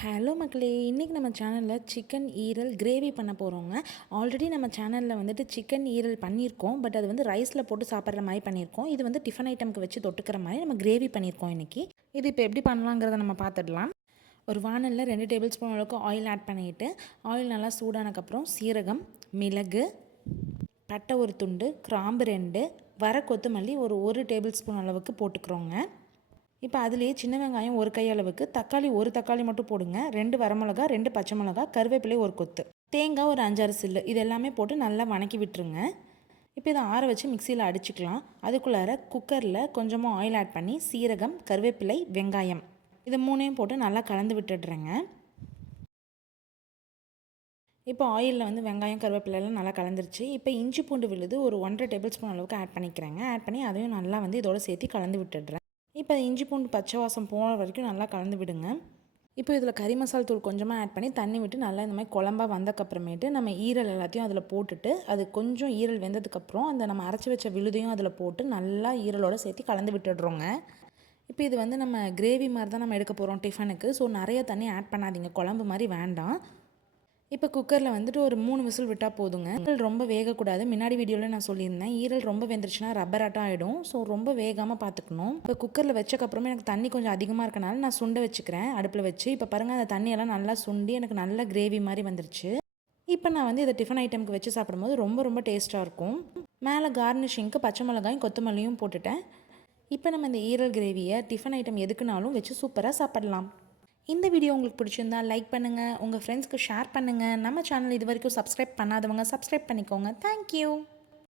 Hello மக்களே, இன்றைக்கி நம்ம சேனலில் சிக்கன் ஈரல் கிரேவி பண்ண போகிறோங்க. ஆல்ரெடி நம்ம சேனலில் வந்துட்டு சிக்கன் ஈரல் பண்ணியிருக்கோம். பட் அது வந்து ரைஸில் போட்டு சாப்பிட்ற மாதிரி பண்ணியிருக்கோம். இது வந்து டிஃபன் ஐட்டமுக்கு வச்சு தொட்டுக்கிற மாதிரி நம்ம கிரேவி பண்ணியிருக்கோம் இன்றைக்கி. இது இப்போ எப்படி பண்ணலாங்கிறத நம்ம பார்த்துடலாம். ஒரு வானலில் 2 டேபிள் ஸ்பூன் அளவுக்கு ஆயில் ஆட் பண்ணிவிட்டு, ஆயில் நல்லா சூடானதுக்கப்புறம் சீரகம், மிளகு, பட்டை ஒரு துண்டு, கிராம்பு 2, வர கொத்தமல்லி ஒரு டேபிள் ஸ்பூன் அளவுக்கு போட்டுக்கிறோங்க. இப்போ அதுலேயே சின்ன வெங்காயம் ஒரு கை அளவுக்கு, தக்காளி ஒரு தக்காளி மட்டும் போடுங்க, 2 வரமிளகா, 2 பச்சை மிளகா, கருவேப்பிலை ஒரு கொத்து, தேங்காய் ஒரு 5-6 சில்லு, இது எல்லாமே போட்டு நல்லா வணக்கி விட்டுருங்க. இப்போ இதை ஆற வச்சு மிக்சியில் அடிச்சுக்கலாம். அதுக்குள்ளார குக்கரில் கொஞ்சமாக ஆயில் ஆட் பண்ணி சீரகம், கருவேப்பிலை, வெங்காயம் இதை 3ஐயும் போட்டு நல்லா கலந்து விட்டுடுறேங்க. இப்போ ஆயிலில் வந்து வெங்காயம் கருவேப்பிலைலாம் நல்லா கலந்துருச்சு. இப்போ இஞ்சி பூண்டு விழுது ஒரு 1.5 டேபிள் ஸ்பூன் அளவுக்கு ஆட் பண்ணிக்கிறேங்க. ஆட் பண்ணி அதையும் நல்லா வந்து இதோட சேர்த்து கலந்து விட்டுடுறேன். இப்போ இஞ்சி பூண்டு பச்சை வாசம் போகிற வரைக்கும் நல்லா கலந்து விடுங்க. இப்போ இதில் கறி மசால் தூள் கொஞ்சமாக ஆட் பண்ணி தண்ணி விட்டு நல்லா இந்த மாதிரி குழம்பாக வந்தக்கப்புறமேட்டு நம்ம ஈரல் எல்லாத்தையும் அதில் போட்டுட்டு, அது கொஞ்சம் ஈரல் வெந்ததுக்கப்புறம் அந்த நம்ம அரைச்சி வச்ச விழுதையும் அதில் போட்டு நல்லா ஈரலோடு சேர்த்து கலந்து விட்டுடுறோங்க. இப்போ இது வந்து நம்ம கிரேவி மாதிரி தான் நம்ம எடுக்க போகிறோம் டிஃபனுக்கு. ஸோ நிறைய தண்ணி ஆட் பண்ணாதீங்க, குழம்பு மாதிரி வேண்டாம். இப்போ குக்கரில் வந்துட்டு ஒரு 3 விசில் விட்டால் போதுங்க. ஈரல் ரொம்ப வேகக்கூடாது. முன்னாடி வீடியோவில் நான் சொல்லியிருந்தேன், ஈரல் ரொம்ப வெந்துருச்சுன்னா ரப்பராட்டம் ஆகிடும். ஸோ ரொம்ப வேகாமல் பார்த்துக்கணும். இப்போ குக்கரில் வச்சக்கப்புறமே எனக்கு தண்ணி கொஞ்சம் அதிகமாக இருக்கனால நான் சுண்ட வச்சுக்கிறேன் அடுப்பில் வச்சு. இப்போ பாருங்கள், அந்த தண்ணியெல்லாம் நல்லா சுண்டி எனக்கு நல்ல கிரேவி மாதிரி வந்துருச்சு. இப்போ நான் வந்து இதை டிஃபன் ஐட்டமுக்கு வச்சு சாப்பிடும்போது ரொம்ப டேஸ்ட்டாக இருக்கும். மேலே கார்னிஷிங்க்கு பச்சை மிளகாயும் கொத்தமல்லியும் போட்டுட்டேன். இப்போ நம்ம இந்த ஈரல் கிரேவியை டிஃபன் ஐட்டம் எதுக்குனாலும் வச்சு சூப்பராக சாப்பிடலாம். இந்த வீடியோ உங்களுக்கு பிடிச்சிருந்தா லைக் பண்ணுங்கள், உங்கள் ஃப்ரெண்ட்ஸ்க்கு ஷேர் பண்ணுங்கள். நம்ம சேனல் இது வரைக்கும் சப்ஸ்கிரைப் பண்ணாதவங்க சப்ஸ்கிரைப் பண்ணிக்கோங்க. தேங்க்யூ.